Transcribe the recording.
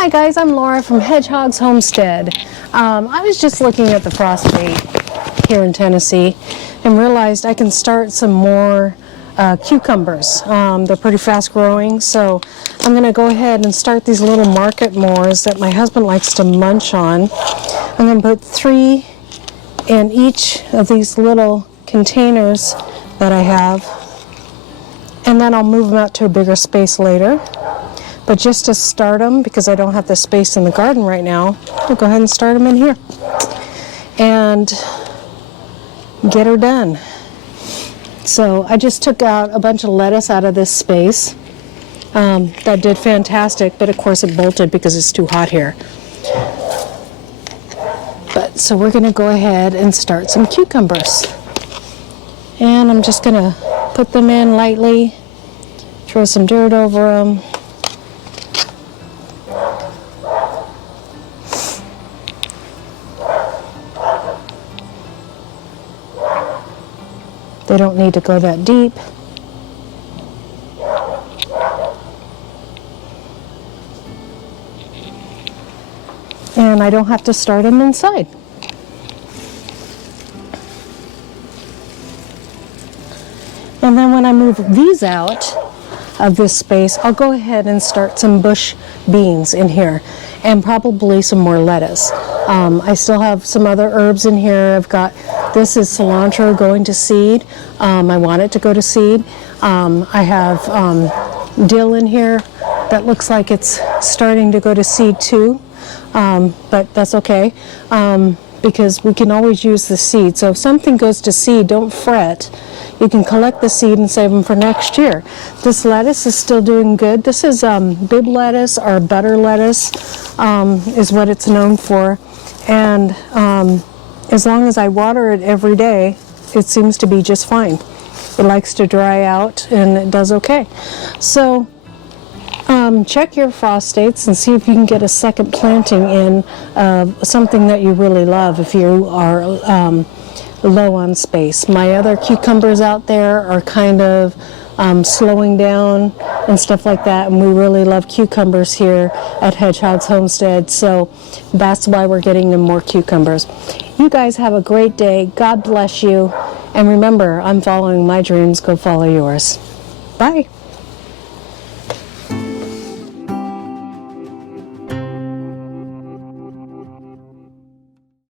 Hi guys, I'm Laura from Hedgehog's Homestead. I was just looking at the phosphate here in Tennessee and realized I can start some more cucumbers. They're pretty fast growing, so I'm going to go ahead and start these little market mores that my husband likes to munch on. I'm going to put 3 in each of these little containers that I have, and then I'll move them out to a bigger space later. But just to start them, because I don't have the space in the garden right now, I'll go ahead and start them in here and get her done. So I just took out a bunch of lettuce out of this space. That did fantastic, but of course it bolted because it's too hot here. So we're going to go ahead and start some cucumbers. And I'm just going to put them in lightly, throw some dirt over them. They don't need to go that deep. And I don't have to start them inside. And then when I move these out of this space, I'll go ahead and start some bush beans in here and probably some more lettuce. I still have some other herbs in here. This is cilantro going to seed. I want it to go to seed. I have dill in here that looks like it's starting to go to seed too, but that's okay because we can always use the seed. So if something goes to seed, don't fret. You can collect the seed and save them for next year. This lettuce is still doing good. This is bib lettuce or butter lettuce is what it's known for. And as long as I water it every day, it seems to be just fine. It likes to dry out and it does okay. So check your frost dates and see if you can get a second planting in something that you really love if you are low on space. My other cucumbers out there are kind of slowing down and stuff like that, and we really love cucumbers here at Hedgehog's Homestead, so that's why we're getting them more cucumbers. You guys have a great day. God bless you, and remember, I'm following my dreams. Go follow yours. Bye.